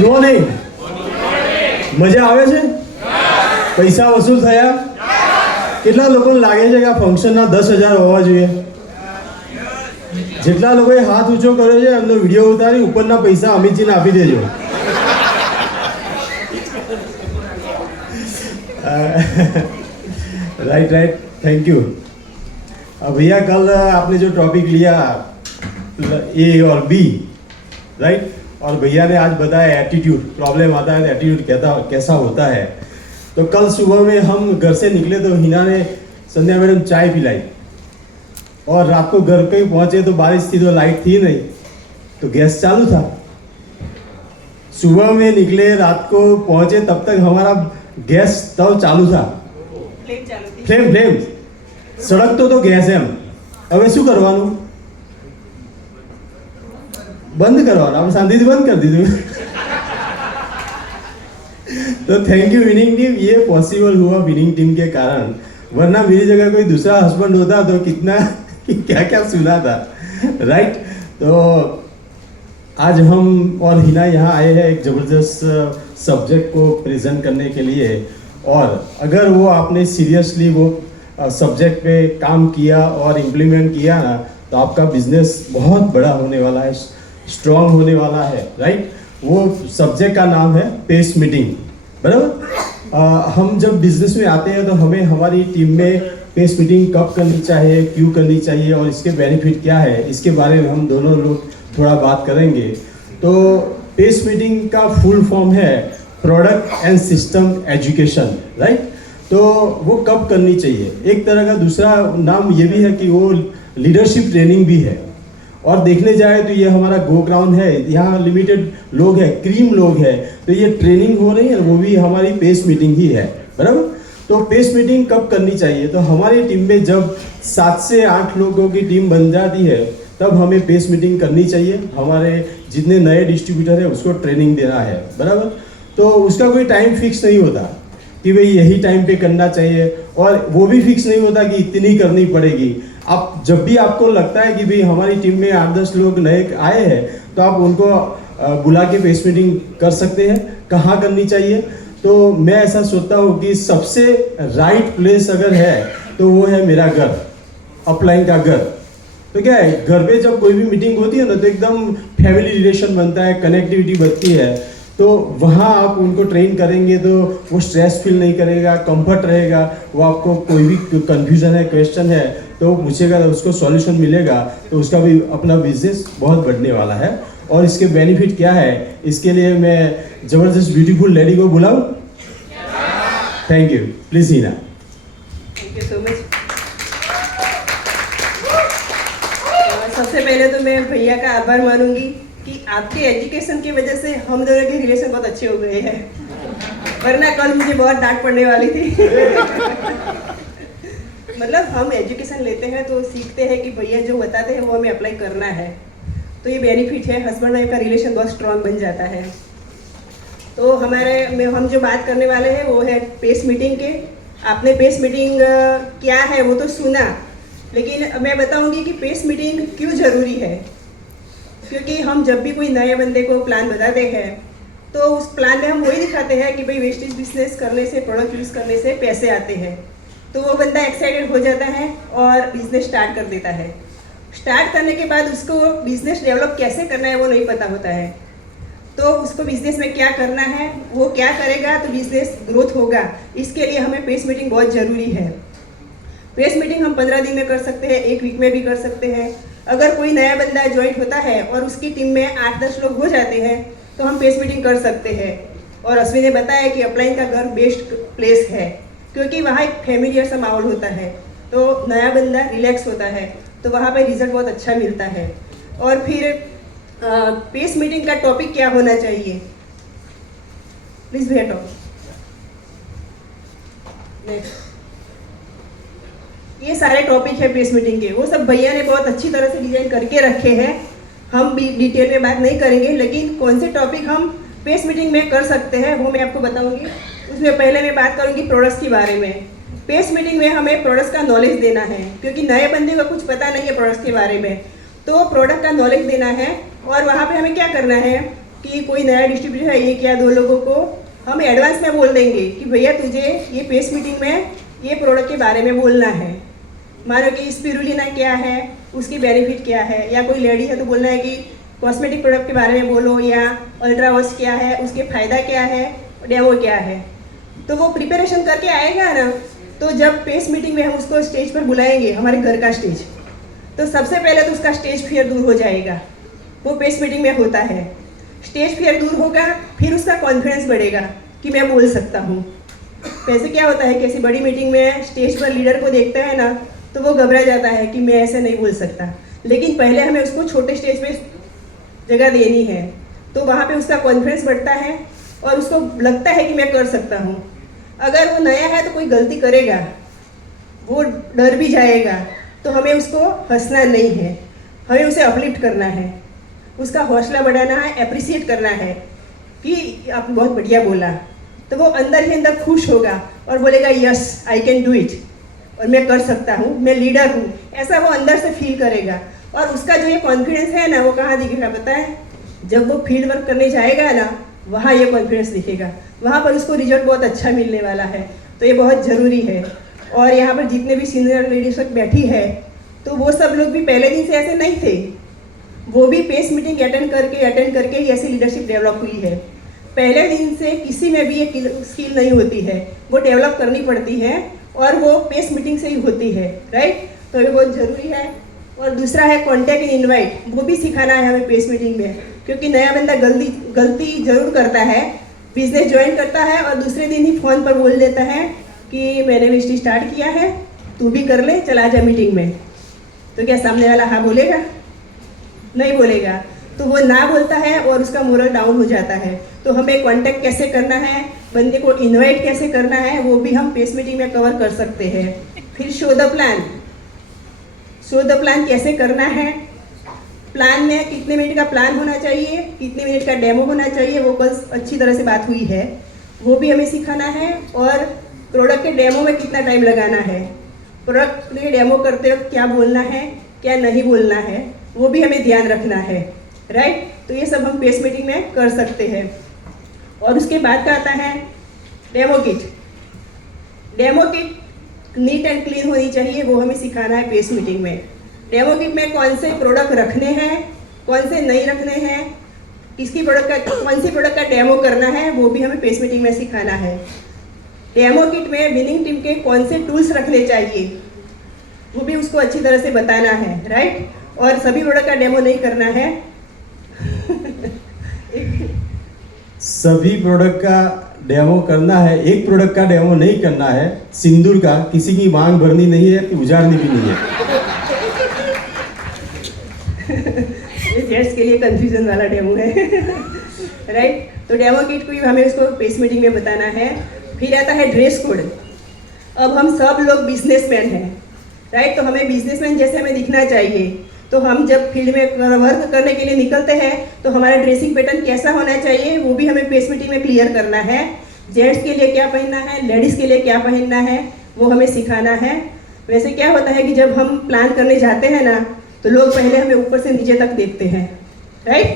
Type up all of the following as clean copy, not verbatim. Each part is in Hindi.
Good morning. મજા આવે છે? પૈસા વસૂલ થયા? કેટલા લોકોને લાગે છે કે આ ફંક્શનના 10,000 હોવા જોઈએ? જેટલા લોકોએ હાથ ઊંચો કર્યો છે એમનો વિડીયો ઉતારી ઉપરના પૈસા અમિતજીને આપી દેજો. Right right, thank you. भैया कल आपने जो टॉपिक लिया ए और बी, राइट, और भैया ने आज बताया एटीट्यूड, प्रॉब्लम आता है एटीट्यूड कैसा होता है. तो कल सुबह में हम घर से निकले तो हिना ने संध्या मैडम चाय पिलाई और रात को घर पे पहुंचे तो बारिश थी तो लाइट थी नहीं तो गैस चालू था. सुबह में निकले रात को पहुंचे तब तक हमारा गैस तब चालू था, फ्लेम સળગતો તો ગેસ એમ. હવે શું કરવાનું? બંધ કરવાનું. આપણે શાંતિથી બંધ કરી દીધું. तो थैंक यू विनिंग टीम, ये पॉसिबल हुआ विनिंग टीम के कारण, वरना मेरी जगह कोई दूसरा हस्बैंड होता तो कितना क्या क्या सुना था. राइट. तो आज हम और हिना यहाँ आए हैं एक ज़बरदस्त सब्जेक्ट को प्रेजेंट करने के लिए, और अगर वो आपने सीरियसली वो सब्जेक्ट पे काम किया और इम्प्लीमेंट किया ना तो आपका बिजनेस बहुत बड़ा होने वाला है, स्ट्रॉन्ग होने वाला है. राइट. वो सब्जेक्ट का नाम है पेस मीटिंग. बराबर. हम जब बिजनेस में आते हैं तो हमें हमारी टीम में पेस मीटिंग कब करनी चाहिए, क्यों करनी चाहिए और इसके बेनिफिट क्या है, इसके बारे में हम दोनों लोग थोड़ा बात करेंगे. तो पेस मीटिंग का फुल फॉर्म है product and system education. Right. तो वो कब करनी चाहिए? एक तरह का दूसरा नाम ये भी है कि वो लीडरशिप ट्रेनिंग भी है. और देखने जाए तो ये हमारा गो ग्राउंड है, यहाँ लिमिटेड लोग हैं, क्रीम लोग हैं, तो ये ट्रेनिंग हो रही है, वो भी हमारी पेस मीटिंग ही है. बराबर. तो पेस मीटिंग कब करनी चाहिए? तो हमारी टीम में जब 7 से 8 लोगों की टीम बन जाती है तब हमें पेस मीटिंग करनी चाहिए. हमारे जितने नए डिस्ट्रीब्यूटर है उसको ट्रेनिंग देना है. बराबर. तो उसका कोई टाइम फिक्स नहीं होता कि भाई यही टाइम पे करना चाहिए, और वो भी फिक्स नहीं होता कि इतनी करनी पड़ेगी. आप जब भी आपको लगता है कि भाई हमारी टीम में 8-10 लोग नए आए हैं तो आप उनको बुला के पेस मीटिंग कर सकते हैं. कहाँ करनी चाहिए? तो मैं ऐसा सोचता हूँ कि सबसे राइट प्लेस अगर है तो वो है मेरा घर, अपलाइन का घर. तो क्या है, घर पे जब कोई भी मीटिंग होती है ना तो एकदम फैमिली रिलेशन बनता है, कनेक्टिविटी बनती है. तो वहाँ आप उनको ट्रेन करेंगे तो वो स्ट्रेस फील नहीं करेगा, कंफर्ट रहेगा. वो आपको कोई भी कंफ्यूजन है, क्वेश्चन है तो वो पूछेगा तो उसको सॉल्यूशन मिलेगा, तो उसका भी अपना बिजनेस बहुत बढ़ने वाला है. और इसके बेनिफिट क्या है, इसके लिए मैं ज़बरदस्त ब्यूटीफुल लेडी को बुलाऊं. Thank you. Please Hina. Thank you so much. सबसे पहले तो मैं भैया का आभार मानूंगी कि आपके एजुकेशन की वजह से हम दोनों के रिलेशन बहुत अच्छे हो गए हैं, वरना कल मुझे बहुत डांट पड़ने वाली थी. मतलब हम एजुकेशन लेते हैं तो सीखते हैं कि भैया जो बताते हैं वो हमें अप्लाई करना है, तो ये बेनिफिट है. हस्बैंड वाइफ का रिलेशन बहुत स्ट्रांग बन जाता है. तो हम जो बात करने वाले हैं वो है पेस मीटिंग के. आपने पेस मीटिंग क्या है वो तो सुना, लेकिन मैं बताऊंगी कि पेस मीटिंग क्यों ज़रूरी है. क्योंकि हम जब भी कोई नए बंदे को प्लान बताते हैं तो उस प्लान में हम वही दिखाते हैं कि भाई वेस्टेज बिजनेस करने से, प्रोडक्ट यूज़ करने से पैसे आते हैं. तो वो बंदा एक्साइटेड हो जाता है और बिजनेस स्टार्ट कर देता है. स्टार्ट करने के बाद उसको बिजनेस डेवलप कैसे करना है वो नहीं पता होता है. तो उसको बिजनेस में क्या करना है, वो क्या करेगा तो बिजनेस ग्रोथ होगा. इसके लिए हमें पेस मीटिंग बहुत ज़रूरी है. पेस मीटिंग हम 15 दिन में कर सकते हैं, 1 वीक में भी कर सकते हैं. अगर कोई नया बंदा ज्वाइन होता है और उसकी टीम में 8-10 लोग हो जाते हैं तो हम पेस मीटिंग कर सकते हैं. और अश्विनी ने बताया कि अपलाइन का घर बेस्ट प्लेस है क्योंकि वहाँ एक फैमिलियर सा माहौल होता है, तो नया बंदा रिलैक्स होता है, तो वहाँ पे रिजल्ट बहुत अच्छा मिलता है. और फिर पेस मीटिंग का टॉपिक क्या होना चाहिए, प्लीज भैया टॉप. ये सारे टॉपिक है पेस मीटिंग के, वो सब भैया ने बहुत अच्छी तरह से डिजाइन करके रखे हैं. हम भी डिटेल में बात नहीं करेंगे, लेकिन कौन से टॉपिक हम पेस मीटिंग में कर सकते हैं वो मैं आपको बताऊंगी. उसमें पहले मैं बात करूंगी प्रोडक्ट्स के बारे में. पेस मीटिंग में हमें प्रोडक्ट्स का नॉलेज देना है क्योंकि नए बंदे को कुछ पता नहीं है प्रोडक्ट्स के बारे में, तो प्रोडक्ट का नॉलेज देना है. और वहाँ पे हमें क्या करना है, कि कोई नया डिस्ट्रीब्यूटर है, ये क्या 2 लोगों को हम एडवांस में बोल देंगे कि भैया तुझे ये पेस मीटिंग में ये प्रोडक्ट के बारे में बोलना है। मानो कि स्पिरुलिना क्या है, उसकी बेनिफिट क्या है, या कोई लेडी है तो बोलना है कि कॉस्मेटिक प्रोडक्ट के बारे में बोलो, या अल्ट्रावॉश क्या है, उसके फ़ायदा क्या है, डेमो क्या है। तो वो प्रिपरेशन करके आएगा ना, तो जब पेस मीटिंग में हम उसको स्टेज पर बुलाएंगे, हमारे घर का स्टेज, तो सबसे पहले तो उसका स्टेज फियर दूर हो जाएगा। वो पेस मीटिंग में होता है, स्टेज फियर दूर होगा, फिर उसका कॉन्फिडेंस बढ़ेगा कि मैं बोल सकता हूँ। वैसे क्या होता है, किसी बड़ी मीटिंग में स्टेज पर लीडर को देखता है ना, तो वो घबरा जाता है कि मैं ऐसे नहीं बोल सकता। लेकिन पहले हमें उसको छोटे स्टेज पे जगह देनी है, तो वहाँ पे उसका कॉन्फिडेंस बढ़ता है और उसको लगता है कि मैं कर सकता हूँ। अगर वो नया है तो कोई गलती करेगा, वो डर भी जाएगा, तो हमें उसको हंसना नहीं है, हमें उसे अपलिफ्ट करना है, उसका हौसला बढ़ाना है, अप्रिसिएट करना है कि आपने बहुत बढ़िया बोला। तो वो अंदर ही अंदर खुश होगा और बोलेगा yes I can do it, और मैं कर सकता हूँ, मैं लीडर हूँ, ऐसा वो अंदर से फील करेगा। और उसका जो ये कॉन्फिडेंस है ना, वो कहाँ दिखेगा पता है? जब वो फील्ड वर्क करने जाएगा ना, वहाँ ये कॉन्फिडेंस दिखेगा, वहाँ पर उसको रिजल्ट बहुत अच्छा मिलने वाला है। तो ये बहुत ज़रूरी है। और यहाँ पर जितने भी सीनियर लीडरशिप बैठी है, तो वो सब लोग भी पहले दिन से ऐसे नहीं थे, वो भी पेस मीटिंग अटेंड करके ही ऐसी लीडरशिप डेवलप हुई है। पहले दिन से किसी में भी ये स्किल नहीं होती है, वो डेवलप करनी पड़ती है, और वो पेस मीटिंग से ही होती है, राइट। तो ये बहुत ज़रूरी है। और दूसरा है कॉन्टैक्ट इन इनवाइट, वो भी सिखाना है हमें पेस मीटिंग में, क्योंकि नया बंदा गलती ज़रूर करता है, बिजनेस ज्वाइन करता है और दूसरे दिन ही फ़ोन पर बोल देता है कि मैंने भी स्टार्ट किया है, तू भी कर ले, चला जा मीटिंग में। तो क्या सामने वाला हाँ बोलेगा? नहीं बोलेगा। तो वो ना बोलता है और उसका मोरल डाउन हो जाता है। तो हमें कांटेक्ट कैसे करना है, बंदे को इनवाइट कैसे करना है, वो भी हम पेस मीटिंग में कवर कर सकते हैं। फिर शो द प्लान कैसे करना है, प्लान में कितने मिनट का प्लान होना चाहिए, कितने मिनट का डेमो होना चाहिए, वो कल अच्छी तरह से बात हुई है, वो भी हमें सिखाना है। और प्रोडक्ट के डेमो में कितना टाइम लगाना है, प्रोडक्ट के डेमो करते वक्त क्या बोलना है, क्या नहीं बोलना है, वो भी हमें ध्यान रखना है, राइट। तो ये सब हम पेस मीटिंग में कर सकते हैं। और उसके बाद का आता है demo kit neat and clean होनी चाहिए, वो हमें सिखाना है पेस मीटिंग में। डेमो किट में कौन से प्रोडक्ट रखने हैं, कौन से नहीं रखने हैं, किसकी प्रोडक्ट का कौन सी प्रोडक्ट का डेमो करना है, वो भी हमें पेस मीटिंग में सिखाना है। डेमो किट में विनिंग टीम के कौन से टूल्स रखने चाहिए, वो भी उसको अच्छी तरह से बताना है, राइट। और सभी प्रोडक्ट का डेमो नहीं करना है सभी प्रोडक्ट का डेमो करना है, एक प्रोडक्ट का डेमो नहीं करना है। सिंदूर का किसी की मांग भरनी नहीं है, उजाड़नी भी नहीं है। ये जेंट्स के लिए कंफ्यूजन वाला डेमो है राइट। तो डेमो किट को भी हमें उसको पेस मीटिंग में बताना है। फिर आता है ड्रेस कोड। अब हम सब लोग बिजनेसमैन हैं, राइट। तो हमें बिजनेसमैन जैसे हमें दिखना चाहिए। तो हम जब फील्ड में वर्क करने के लिए निकलते हैं, तो हमारा ड्रेसिंग पैटर्न कैसा होना चाहिए, वो भी हमें पेस मीटिंग में क्लियर करना है। जेंट्स के लिए क्या पहनना है, लेडीज़ के लिए क्या पहनना है, वो हमें सिखाना है। वैसे क्या होता है कि जब हम प्लान करने जाते हैं ना, तो लोग पहले हमें ऊपर से नीचे तक देखते हैं, राइट।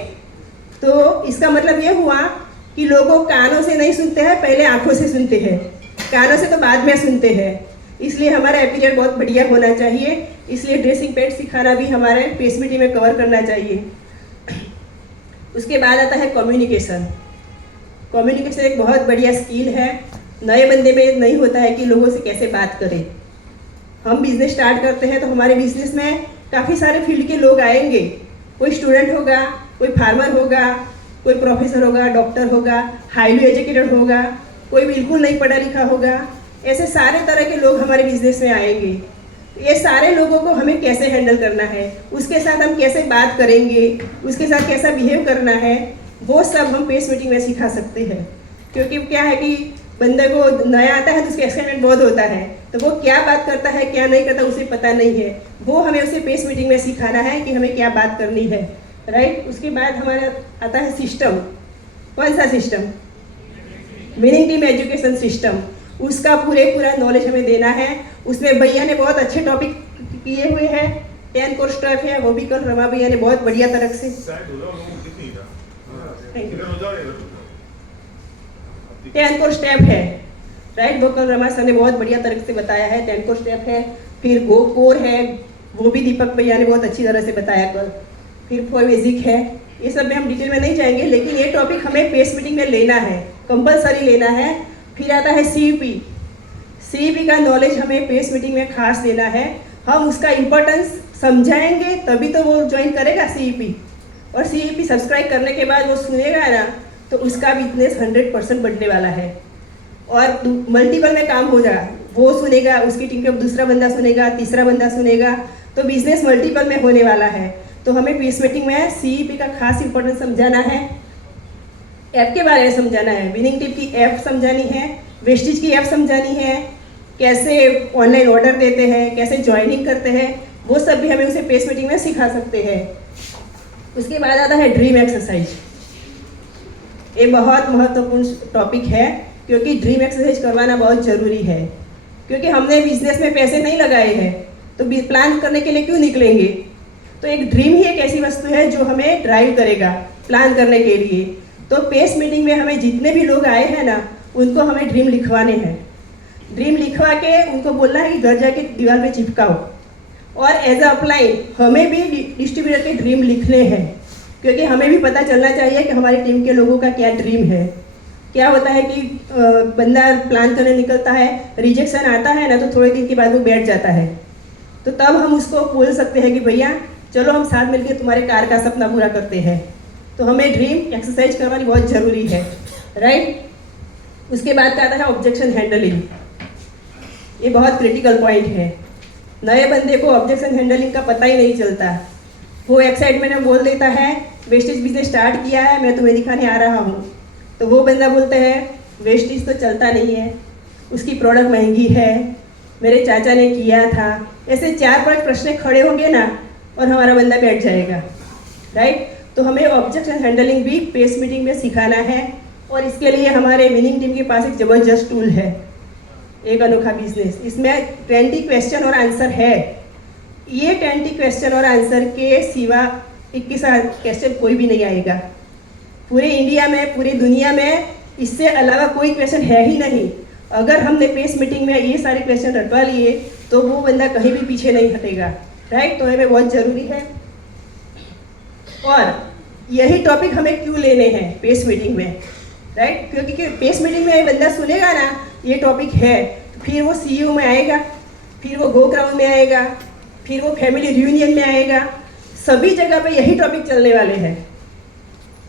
तो इसका मतलब ये हुआ कि लोगों कानों से नहीं सुनते हैं, पहले आंखों से सुनते हैं। कानों से तो बाद में सुनते हैं। इसलिए हमारा एपिसोड बहुत बढ़िया होना चाहिए। इसलिए ड्रेसिंग पैड सिखाना भी हमारे पेस मीटिंग में कवर करना चाहिए। उसके बाद आता है कम्युनिकेशन। कम्युनिकेशन एक बहुत बढ़िया स्किल है। नए बंदे में नहीं होता है कि लोगों से कैसे बात करें। हम बिजनेस स्टार्ट करते हैं तो हमारे बिजनेस में काफ़ी सारे फील्ड के लोग आएंगे। कोई स्टूडेंट होगा, कोई फार्मर होगा, कोई प्रोफेसर होगा, डॉक्टर होगा, हाईली एजुकेटेड होगा, कोई बिल्कुल नहीं पढ़ा लिखा होगा। ऐसे सारे तरह के लोग हमारे बिजनेस में आएंगे। ये सारे लोगों को हमें कैसे हैंडल करना है, उसके साथ हम कैसे बात करेंगे, उसके साथ कैसा बिहेव करना है, वो सब हम पेस मीटिंग में सिखा सकते हैं। क्योंकि क्या है कि बंदे को नया आता है तो उसका एक्साइटमेंट बहुत होता है, तो वो क्या बात करता है क्या नहीं करता उसे पता नहीं है। वो हमें उसे पेस मीटिंग में सिखाना है कि हमें क्या बात करनी है, राइट। उसके बाद हमारा आता है सिस्टम। कौन सा system? Winning team education system. उसका पूरा नॉलेज हमें देना है। उसमें भैया ने बहुत अच्छे टॉपिक किए हुए हैं। 10 कोर्स टॉप है, वो भी कल रमा भैया ने बहुत बढ़िया तरह से थैंक यू। 10 को स्टेप है, राइट, वो कल रमा सर ने बहुत बढ़िया तरीके से बताया है। 10 को स्टेप है, फिर गो कोर है, वो भी दीपक भैया ने बहुत अच्छी तरह से बताया कल। फिर 4 बेसिक है, ये सब में हम डिटेल में नहीं जाएंगे, लेकिन ये टॉपिक हमें पेस मीटिंग में लेना है, कंपलसरी लेना है। फिर आता है सीईपी। सीईपी का नॉलेज हमें पेस मीटिंग में खास देना है। हम उसका इम्पोर्टेंस समझाएंगे तभी तो वो ज्वाइन करेगा सीईपी। और सीईपी सब्सक्राइब करने के बाद वो सुनेगा ना, तो उसका बिजनेस 100% बढ़ने वाला है और मल्टीपल में काम हो जाएगा। वो सुनेगा, उसकी टीम के दूसरा बंदा सुनेगा, तीसरा बंदा सुनेगा, तो बिजनेस मल्टीपल में होने वाला है। तो हमें पेस मीटिंग में सीईपी का खास इंपॉर्टेंस समझाना है, ऐप के बारे में समझाना है, विनिंग टिप की ऐप समझानी है, वेस्टेज की ऐप समझानी है, कैसे ऑनलाइन ऑर्डर देते हैं, कैसे ज्वाइनिंग करते हैं, वो सब भी हमें उसे पेस मीटिंग में सिखा सकते हैं। उसके बाद आता है ड्रीम एक्सरसाइज। ये बहुत महत्वपूर्ण टॉपिक है, क्योंकि ड्रीम एक्सरसाइज करवाना बहुत ज़रूरी है। क्योंकि हमने बिजनेस में पैसे नहीं लगाए हैं, तो प्लान करने के लिए क्यों निकलेंगे। तो एक ड्रीम ही एक ऐसी वस्तु है जो हमें ड्राइव करेगा प्लान करने के लिए। तो पेस मीटिंग में हमें जितने भी लोग आए हैं ना, उनको हमें ड्रीम लिखवाने हैं। ड्रीम लिखवा के उनको बोलना है कि घर जाके दीवार पे चिपकाओ। और एज अ अपलाइन हमें भी डिस्ट्रीब्यूटर के ड्रीम लिखने हैं, क्योंकि हमें भी पता चलना चाहिए कि हमारी टीम के लोगों का क्या ड्रीम है। क्या होता है कि बंदा प्लान करने निकलता है, रिजेक्शन आता है ना, तो थोड़े दिन के बाद वो बैठ जाता है। तो तब हम उसको बोल सकते हैं कि भैया चलो हम साथ मिलकर तुम्हारे कार का सपना पूरा करते हैं। तो हमें ड्रीम एक्सरसाइज करवानी बहुत ज़रूरी है, राइट। उसके बाद आता है ऑब्जेक्शन हैंडलिंग। ये बहुत क्रिटिकल पॉइंट है। नए बंदे को ऑब्जेक्शन हैंडलिंग का पता ही नहीं चलता। वो एक्साइटमेंट में बोल देता है वेस्टेज बिजनेस स्टार्ट किया है, मैं तुम्हें दिखाने आ रहा हूँ। तो वो बंदा बोलता है वेस्टेज तो चलता नहीं है, उसकी प्रोडक्ट महंगी है, मेरे चाचा ने किया था। ऐसे 4-5 प्रश्न खड़े होंगे ना, और हमारा बंदा बैठ जाएगा, राइट। तो हमें ऑब्जेक्शन हैंडलिंग भी पेस मीटिंग में सिखाना है, और इसके लिए हमारे विनिंग टीम के पास एक ज़बरदस्त टूल है, एक अनोखा बिजनेस। इसमें 20 क्वेश्चन और आंसर है। ये 20 क्वेश्चन और आंसर के सिवा 21 क्वेश्चन कोई भी नहीं आएगा पूरे इंडिया में, पूरी दुनिया में। इससे अलावा कोई क्वेश्चन है ही नहीं। अगर हमने पेस मीटिंग में ये सारे क्वेश्चन रटवा लिए तो वो बंदा कहीं भी पीछे नहीं हटेगा, राइट। तो हमें बहुत ज़रूरी है। और यही टॉपिक हमें क्यों लेने हैं पेस मीटिंग में, राइट। क्योंकि पेस मीटिंग में ये बंदा सुनेगा ना ये टॉपिक है, फिर वो सीईओ में आएगा, फिर वो गो क्राउड में आएगा, फिर वो फैमिली रियूनियन में आएगा। सभी जगह पे यही टॉपिक चलने वाले हैं,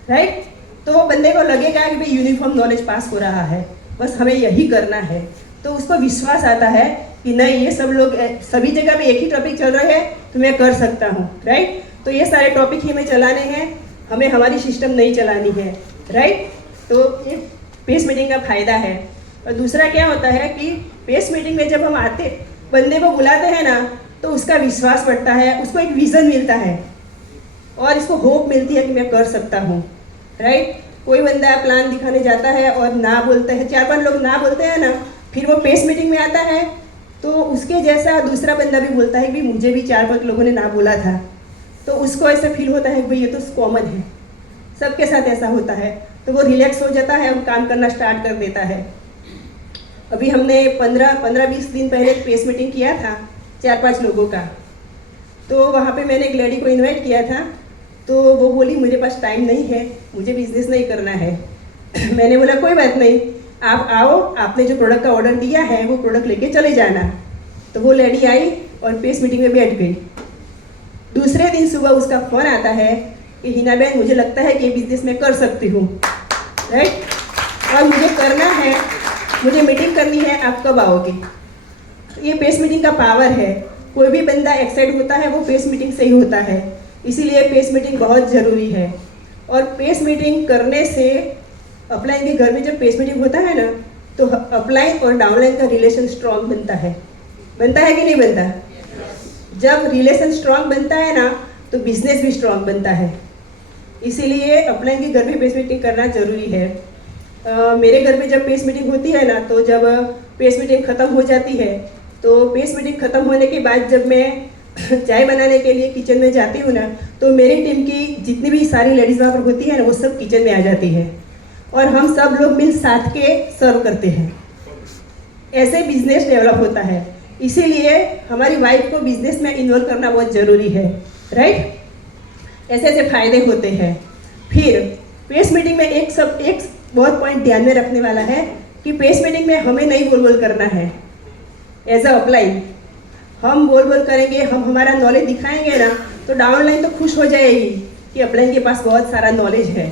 राइट। तो बंदे को लगेगा कि भाई यूनिफॉर्म नॉलेज पास हो रहा है, बस हमें यही करना है। तो उसको विश्वास आता है कि नहीं, ये सब लोग सभी जगह पे एक ही टॉपिक चल रहे हैं, तो मैं कर सकता हूँ, राइट। तो ये सारे टॉपिक ही हमें चलाने हैं, हमें हमारी सिस्टम नहीं चलानी है, राइट। तो ये पेस मीटिंग का फ़ायदा है। और दूसरा क्या होता है कि पेस मीटिंग में जब हम आते बंदे को बुलाते हैं ना, तो उसका विश्वास बढ़ता है, उसको एक विज़न मिलता है और इसको होप मिलती है कि मैं कर सकता हूँ, राइट। कोई बंदा प्लान दिखाने जाता है और ना बोलता है, 4-5 लोग ना बोलते हैं ना, फिर वो पेस मीटिंग में आता है तो उसके जैसा दूसरा बंदा भी बोलता है कि मुझे भी 4-5 लोगों ने ना बोला था। तो उसको ऐसा फील होता है कि भाई ये तो कॉमन है, सबके साथ ऐसा होता है। तो वो रिलैक्स हो जाता है और काम करना स्टार्ट कर देता है। अभी हमने 15-20 दिन पहले पेस मीटिंग किया था 4-5 लोगों का। तो वहाँ पे मैंने एक लेडी को इनवाइट किया था, तो वो बोली मुझे पास टाइम नहीं है, मुझे बिजनेस नहीं करना है। मैंने बोला कोई बात नहीं, आप आओ, आपने जो प्रोडक्ट का ऑर्डर दिया है वो प्रोडक्ट लेके चले जाना। तो वो लेडी आई और पेस मीटिंग में बैठ गई। दूसरे दिन सुबह उसका फ़ोन आता है कि हिना बहन मुझे लगता है कि ये बिजनेस मैं कर सकती हूँ, राइट, और मुझे करना है, मुझे मीटिंग करनी है, आप कब आओगे। ये पेस मीटिंग का पावर है। कोई भी बंदा एक्साइट होता है वो पेस मीटिंग से ही होता है, इसीलिए पेस मीटिंग बहुत ज़रूरी है। और पेस मीटिंग करने से अपलाइन के घर में जब पेस मीटिंग होता है ना, तो अपलाइन और डाउनलाइन का रिलेशन स्ट्रॉन्ग बनता है कि नहीं बनता। जब रिलेशन स्ट्रॉन्ग बनता है ना, तो बिजनेस भी स्ट्रॉन्ग बनता है। इसीलिए अपलाइन के घर में पेस मीटिंग करना ज़रूरी है। मेरे घर में जब पेस मीटिंग होती है ना, तो जब पेस मीटिंग ख़त्म हो जाती है, तो पेस मीटिंग ख़त्म होने के बाद जब मैं चाय बनाने के लिए किचन में जाती हूँ ना, तो मेरी टीम की जितनी भी सारी लेडीज़ वहाँ पर होती है ना, वो सब किचन में आ जाती है और हम सब लोग मिल साथ के सर्व करते हैं। ऐसे बिजनेस डेवलप होता है, इसीलिए हमारी वाइफ को बिजनेस में इन्वॉल्व करना बहुत ज़रूरी है, राइट। ऐसे ऐसे फायदे होते हैं। फिर पेस मीटिंग में एक बहुत पॉइंट ध्यान में रखने वाला है कि पेस मीटिंग में हमें नहीं बोल बोल करना है। एज अ अपलाइन हम बोल बोल करेंगे, हम हमारा नॉलेज दिखाएंगे ना, तो डाउनलाइन तो खुश हो जाएगी कि अपलाइन के पास बहुत सारा नॉलेज है,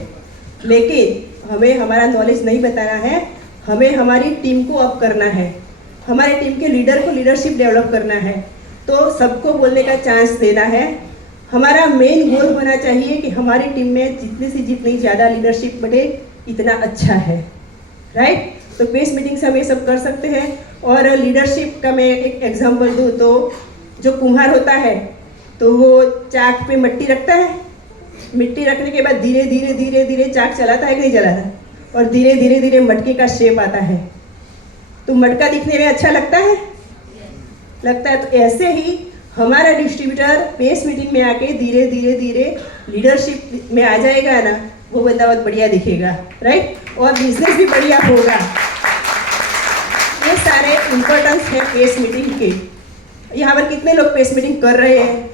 लेकिन हमें हमारा नॉलेज नहीं बताना है, हमें हमारी टीम को अप करना है, हमारे टीम के लीडर को लीडरशिप डेवलप करना है, तो सबको बोलने का चांस देना है। हमारा मेन गोल होना चाहिए कि हमारी टीम में जितनी से जितनी ज़्यादा लीडरशिप बढ़े इतना अच्छा है, राइट। तो पेस मीटिंग से हम ये सब कर सकते हैं। और लीडरशिप का मैं एक एग्जांपल दूँ तो जो कुम्हार होता है तो वो चाक पे मिट्टी रखता है, मिट्टी रखने के बाद धीरे धीरे धीरे धीरे चाक चलाता है कि नहीं चलाता, और धीरे धीरे धीरे मटके का शेप आता है, तो मटका दिखने में अच्छा लगता है। तो ऐसे ही हमारा डिस्ट्रीब्यूटर पेस मीटिंग में आके धीरे धीरे धीरे लीडरशिप में आ जाएगा ना, वो बंदा बहुत बढ़िया दिखेगा, राइट, और बिजनेस भी बढ़िया होगा। ये सारे इम्पोर्टेंस हैं पेस मीटिंग के। यहाँ पर कितने लोग पेस मीटिंग कर रहे हैं,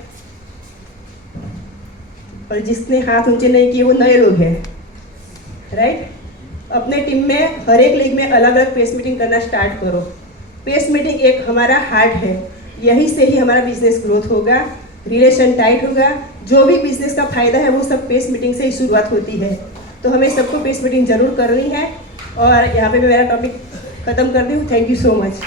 और जिसने हाथ ऊंचे नहीं किए वो नए लोग हैं, राइट। अपने टीम में हर एक लीग में अलग अलग पेस मीटिंग करना स्टार्ट करो। पेस मीटिंग एक हमारा हार्ट है, यहीं से ही हमारा बिजनेस ग्रोथ होगा, रिलेशन टाइट होगा। जो भी बिजनेस का फायदा है वो सब पेस मीटिंग से ही शुरुआत होती है। तो हमें सबको पेस मीटिंग जरूर करनी है। और यहाँ पे मैं मेरा टॉपिक ख़त्म कर दी हूँ। Thank you so much.